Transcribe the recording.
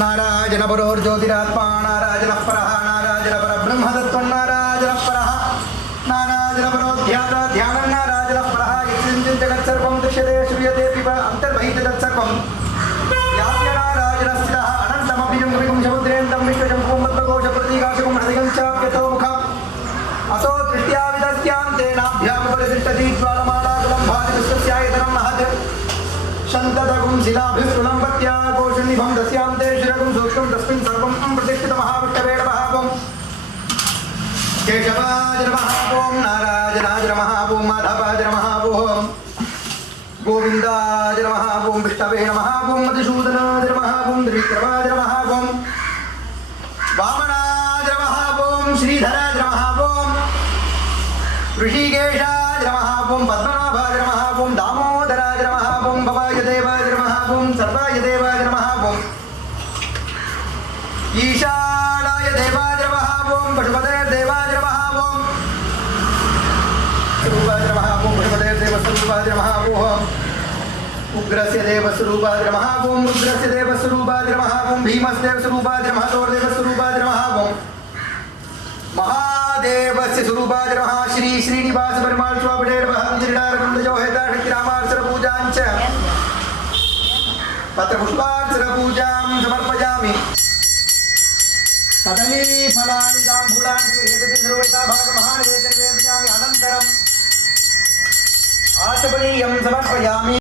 नारायण परोर्ज्योतिरात्मा नारायण परः नारायण परब्रह्म तत्त्वं नारायण परः नारायण परोध्यान ध्यानं नारायण परः यत्किञ्चित् जगत्सर्वं दृश्यते श्रूयते पिब अन्तर्बहिः तत्सर्वं यास्य नारायण स्थितः अनन्तमपि जङ्गमिगुं समुद्रेन्दं विश्वजम्बुं मद्भगोषप्रतीकाशकं हृदयं चाप्यतो मुखम् असो दृष्ट्या विदस्यान्तेनाभ्यामुपरितिष्ठति ज्वालमालाकुलं भाति विश्वस्यायतनं महत् शन्तदगुं शिलाभिस्फुलं पत्या कोशनिभं दस्यान्ते शिरगुं सूक्ष्मं तस्मिन् सर्वं प्रतिष्ठितमहाविष्णवे नमः ॐ केशवाय नमः ॐ नारायणाय नमः ॐ माधवाय नमः ॐ गोविन्दाय नमः ॐ विष्णवे नमः ॐ मधुसूदनाय नमः ॐ त्रिविक्रमाय नमः ॐ वामनाय नमः ॐ श्रीधराय नमः ॐ ऋषिकेशाय नमः ॐ पद्मनाभाय नमः ॐ दामोदराय नमः ॐ भवाय देवाय नमः ॐ सर्वाय देवाय नमः ॐ ईशानाय देवाय नमः ॐ पशुपते देवाय नमः ॐ स्वरूपाय नमः ॐ पशुपते देवस्वरूपाय नमः ॐ उग्रस्य देवस्वरूपाय नमः ॐ रुद्रस्य देवस्वरूपाय नमः ॐ भीमस्देवस्वरूपाय नमः तोर्देवस्वरूपाय नमः ॐ महादेवस्य स्वरूपाय नमः श्री श्रीनिवास परिमाण स्वामिने नमः जिरडारविन्दयो हेताशक्तिरामार्चन पूजाञ्च पत्रपुष्पार्चन पूजां समर्पयामि कदली फलानि ताम्बूलानि च एतत् सर्वैता भागमहानैवेद्यं अनन्तरम् आचमनीयं समर्पयामि।